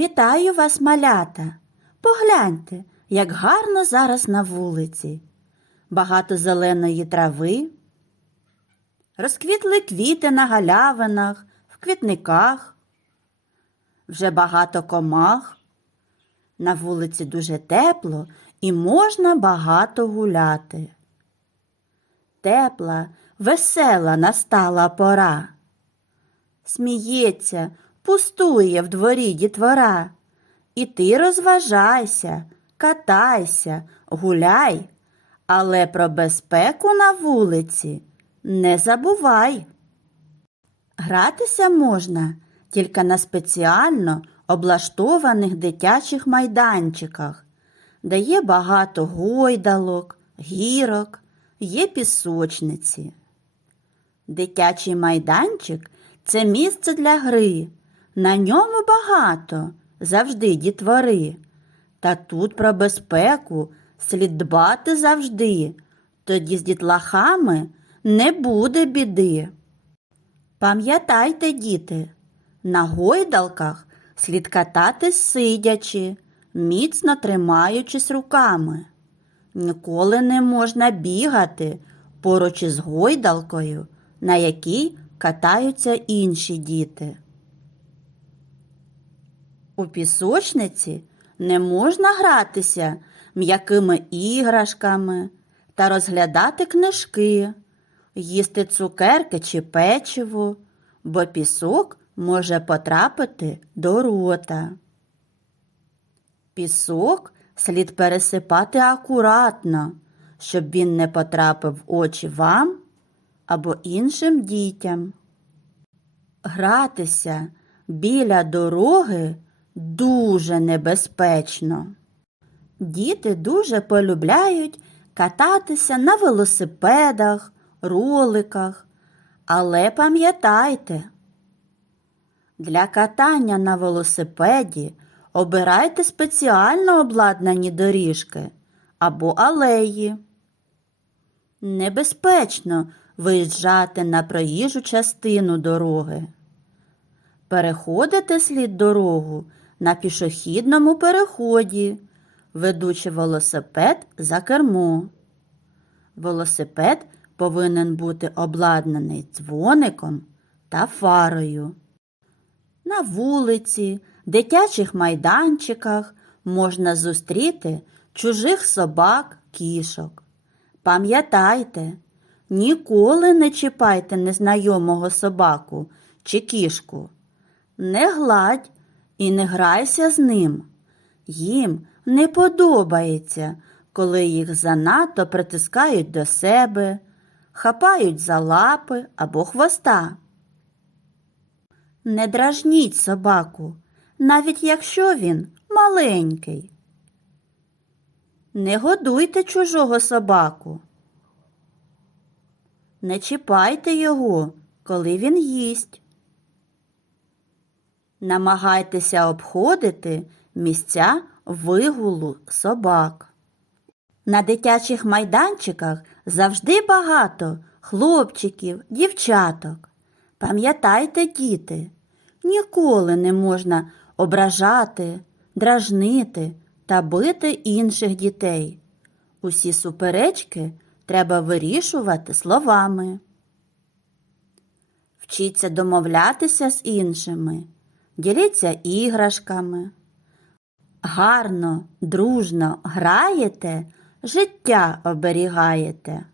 Вітаю вас, малята. Погляньте, як гарно зараз на вулиці. Багато зеленої трави. Розквітли квіти на галявинах, в квітниках. Вже багато комах. На вулиці дуже тепло і можна багато гуляти. Тепла, весела настала пора. Сміється, пустує в дворі дітвора. І ти розважайся, катайся, гуляй, але про безпеку на вулиці не забувай. Гратися можна тільки на спеціально облаштованих дитячих майданчиках, де є багато гойдалок, гірок, є пісочниці. Дитячий майданчик це місце для гри. На ньому багато, завжди дітвори. Та тут про безпеку слід дбати завжди. Тоді з дітлахами не буде біди. Пам'ятайте, діти, на гойдалках слід кататись сидячи, міцно тримаючись руками. Ніколи не можна бігати поруч із гойдалкою, на якій катаються інші діти. У пісочниці не можна гратися м'якими іграшками та розглядати книжки, їсти цукерки чи печиво, бо пісок може потрапити до рота. Пісок слід пересипати акуратно, щоб він не потрапив в очі вам або іншим дітям. Гратися біля дороги дуже небезпечно. Діти дуже полюбляють кататися на велосипедах, роликах, але пам'ятайте, для катання на велосипеді обирайте спеціально обладнані доріжки або алеї. Небезпечно виїжджати на проїжджу частину дороги. Переходити слід дорогу на пішохідному переході, ведучи велосипед за кермо. Велосипед повинен бути обладнаний дзвоником та фарою. На вулиці, дитячих майданчиках можна зустріти чужих собак, кішок. Пам'ятайте, ніколи не чіпайте незнайомого собаку чи кішку. Не гладь і не грайся з ним. Їм не подобається, коли їх занадто притискають до себе, хапають за лапи або хвоста. Не дражніть собаку, навіть якщо він маленький. Не годуйте чужого собаку. Не чіпайте його, коли він їсть. Намагайтеся обходити місця вигулу собак. На дитячих майданчиках завжди багато хлопчиків, дівчаток. Пам'ятайте, діти, ніколи не можна ображати, дражнити та бити інших дітей. Усі суперечки треба вирішувати словами. Вчіться домовлятися з іншими, діліться іграшками. Гарно, дружно граєте, життя оберігаєте.